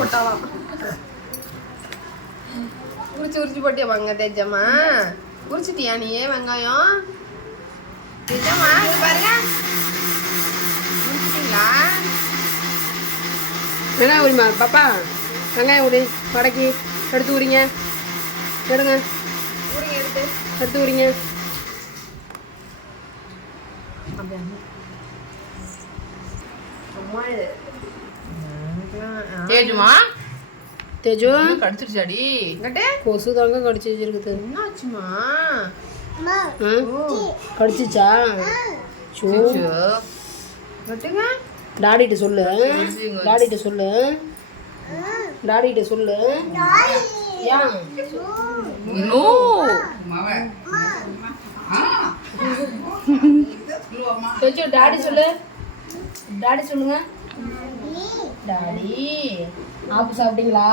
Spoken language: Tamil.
போட்டாலாம். உரிச்சு போட்டியா வாங்க தேஜம்மா? உரிச்சிட்டியா நீயே வெங்காயம்? தேஜம்மா இது பாருங்க. உரிச்சிட்டீங்களா? வெங்காயம் உரிமா பாப்பா. வெங்காயம் உரி வடக்கி எடுத்து உரிங்க. எடுங்க. உரிங்க எடுத்து உரிங்க. தேஜுமா தேஜு கடிச்சிருச்சாடி? கொசு தாங்க கடிச்சு வச்சிருக்குது. என்னாச்சுமா? கடிச்சிச்சா? டாடிட்ட சொல்லு. டாடிட்ட சொல்லு. டாடிட்ட சொல்லு. ஏன் நோ தேஜு டாடி சொல்லு. டாடி சொல்லுங்க. டாடி ஆப்பு சாப்பிட்டீங்களா?